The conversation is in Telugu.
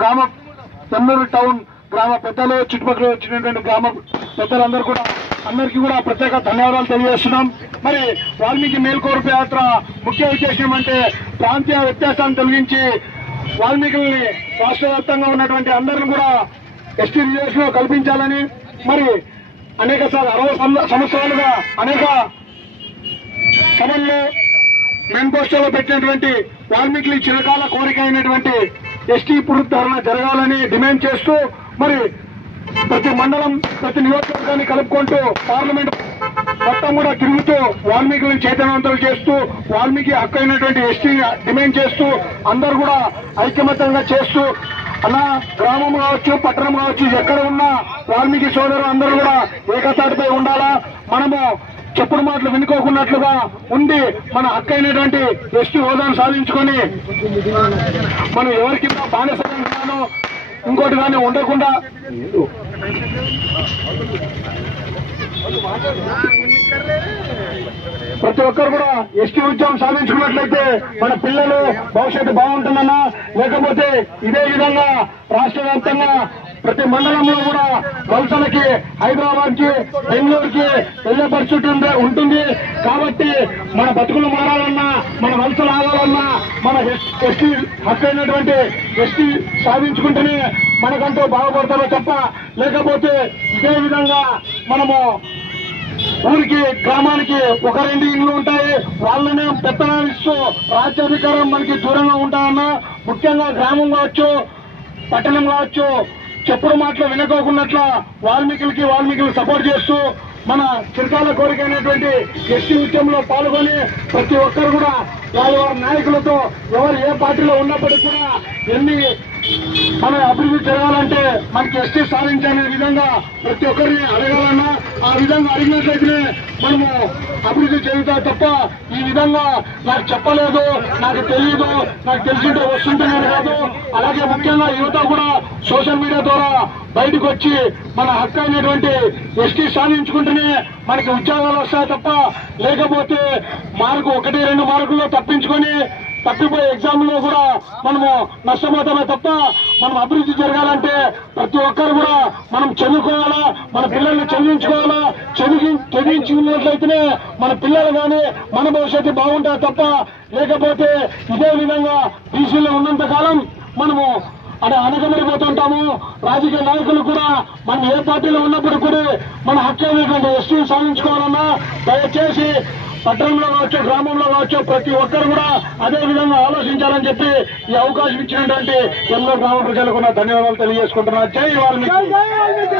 గ్రామ ఎమ్నూరు టౌన్ గ్రామ పెద్దలు, చుట్టుపక్కల వచ్చినటువంటి గ్రామ పెద్దలందరూ కూడా అందరికీ కూడా ప్రత్యేక ధన్యవాదాలు తెలియజేస్తున్నాం. మరి వాల్మీకి మేల్కోర్పు యాత్ర ముఖ్య ఉద్దేశం అంటే ప్రాంతీయ వ్యత్యాసాన్ని తొలగించి వాల్మీకుల్ని రాష్ట్ర వ్యాప్తంగా ఉన్నటువంటి అందరిని కూడా ఎస్టీ రిజర్వేషన్ లో కల్పించాలని, మరి అనేక 60 సంవత్సరాలుగా అనేక సభల్లో మేనిఫెస్టోలో పెట్టినటువంటి వాల్మీకుల చిరకాల కోరిక అయినటువంటి ఎస్టీ పునరుద్ధరణ జరగాలని డిమాండ్ చేస్తూ మరి ప్రతి మండలం, ప్రతి నియోజకవర్గాన్ని కలుపుకుంటూ పార్లమెంట్ మొత్తం కూడా తిరుగుతూ వాల్మీకులను చైతన్యవంతులు చేస్తూ వాల్మీకి హక్కు అయినటువంటి ఎస్టీ డిమాండ్ చేస్తూ అందరూ కూడా ఐక్యమత్యంగా చేస్తూ అలా గ్రామం కావచ్చు, పట్టణం కావచ్చు, ఎక్కడ ఉన్నా వాల్మీకి సోదరులు అందరూ కూడా ఏకతాటిపై ఉండాలా. మనము చెప్పుడు మాటలు వినుకోకున్నట్లుగా ఉండి మన హక్కు అయినటువంటి ఎస్టీ హోదాను సాధించుకొని మనం ఎవరికి బానిసగానో ఇంకోటి కానీ ఉండకుండా ప్రతి ఒక్కరు కూడా ఎస్టీ ఉద్యమం సాధించుకున్నట్లయితే మన పిల్లలు భవిష్యత్తు బాగుంటుందన్నా, లేకపోతే ఇదే విధంగా రాష్ట్ర వ్యాప్తంగా ప్రతి మండలంలో కూడా వలసలకి హైదరాబాద్ కి, బెంగళూరుకి వెళ్లే పరిస్థితి ఉంటుంది. కాబట్టి మన బతుకులు మారాలన్నా, మన వలసలు ఆగాలన్నా మన ఎస్టీ హక్కు అయినటువంటి ఎస్టీ సాధించుకుంటేనే మనకంటూ బాగుపడతారో తప్ప, లేకపోతే ఇదే విధంగా మనము ఊరికి, గ్రామానికి 1-2 ఇళ్ళు ఉంటాయి, వాళ్ళనే పెత్తనాలిస్తూ రాజ్యాధికారం మనకి దూరంగా ఉంటాయన్నా. ముఖ్యంగా గ్రామం కావచ్చు, పట్టణం కావచ్చు, చెప్పుడు మాటలు వినకోకున్నట్ల వాల్మీకులు సపోర్ట్ చేస్తూ మన చిరకాల కోరిక అయినటువంటి ఎస్టీ ఉద్యమంలో పాల్గొని ప్రతి ఒక్కరు కూడా వాళ్ళ నాయకులతో ఎవరు ఏ పార్టీలో ఉన్నప్పటికీ కూడా మన అభివృద్ధి జరగాలంటే మనకి ఎస్టీ సాధించాలనే విధంగా ప్రతి ఒక్కరిని అడగాలన్నా, ఆ విధంగా అడిగినట్లయితే మనము అభివృద్ధి చెందుతా తప్ప ఈ విధంగా నాకు చెప్పలేదు, నాకు తెలియదు, నాకు తెలిసింటే వస్తుంటున్నాను కాదు. అలాగే ముఖ్యంగా యువత కూడా సోషల్ మీడియా ద్వారా బయటకు వచ్చి మన హక్కు అయినటువంటి ఎస్టీ సాధించుకుంటేనే మనకి ఉద్యోగాలు వస్తాయి తప్ప, లేకపోతే 1-2 మార్కుల్లో తప్పిపోయే ఎగ్జామ్ లో కూడా మనము నష్టపోతామే తప్ప, మనం అభివృద్ధి జరగాలంటే ప్రతి ఒక్కరు కూడా మనం చదువుకోవాలా, మన పిల్లల్ని చదివించుకోవాలా. చదివించుకున్నట్లయితేనే మన పిల్లలు కానీ మన భవిష్యత్తు బాగుంటుంది తప్ప, లేకపోతే ఇదే విధంగా బీసీలో ఉన్నంత కాలం మనము అనగమడిపోతుంటాము. రాజకీయ నాయకులు కూడా మనం ఏ పార్టీలో ఉన్నప్పుడు కూడా మన హక్కు అయినటువంటి ఎస్టీ సాధించుకోవాలన్నా దయచేసి పట్టణంలో కావచ్చు, గ్రామంలో కావచ్చు, ప్రతి ఒక్కరు కూడా అదే విధంగా ఆలోచించాలని చెప్పి ఈ అవకాశం ఇచ్చినటువంటి ఎన్నో గ్రామ ప్రజలకు ధన్యవాదాలు తెలియజేసుకుంటున్నారు. జై వాల్మీకి.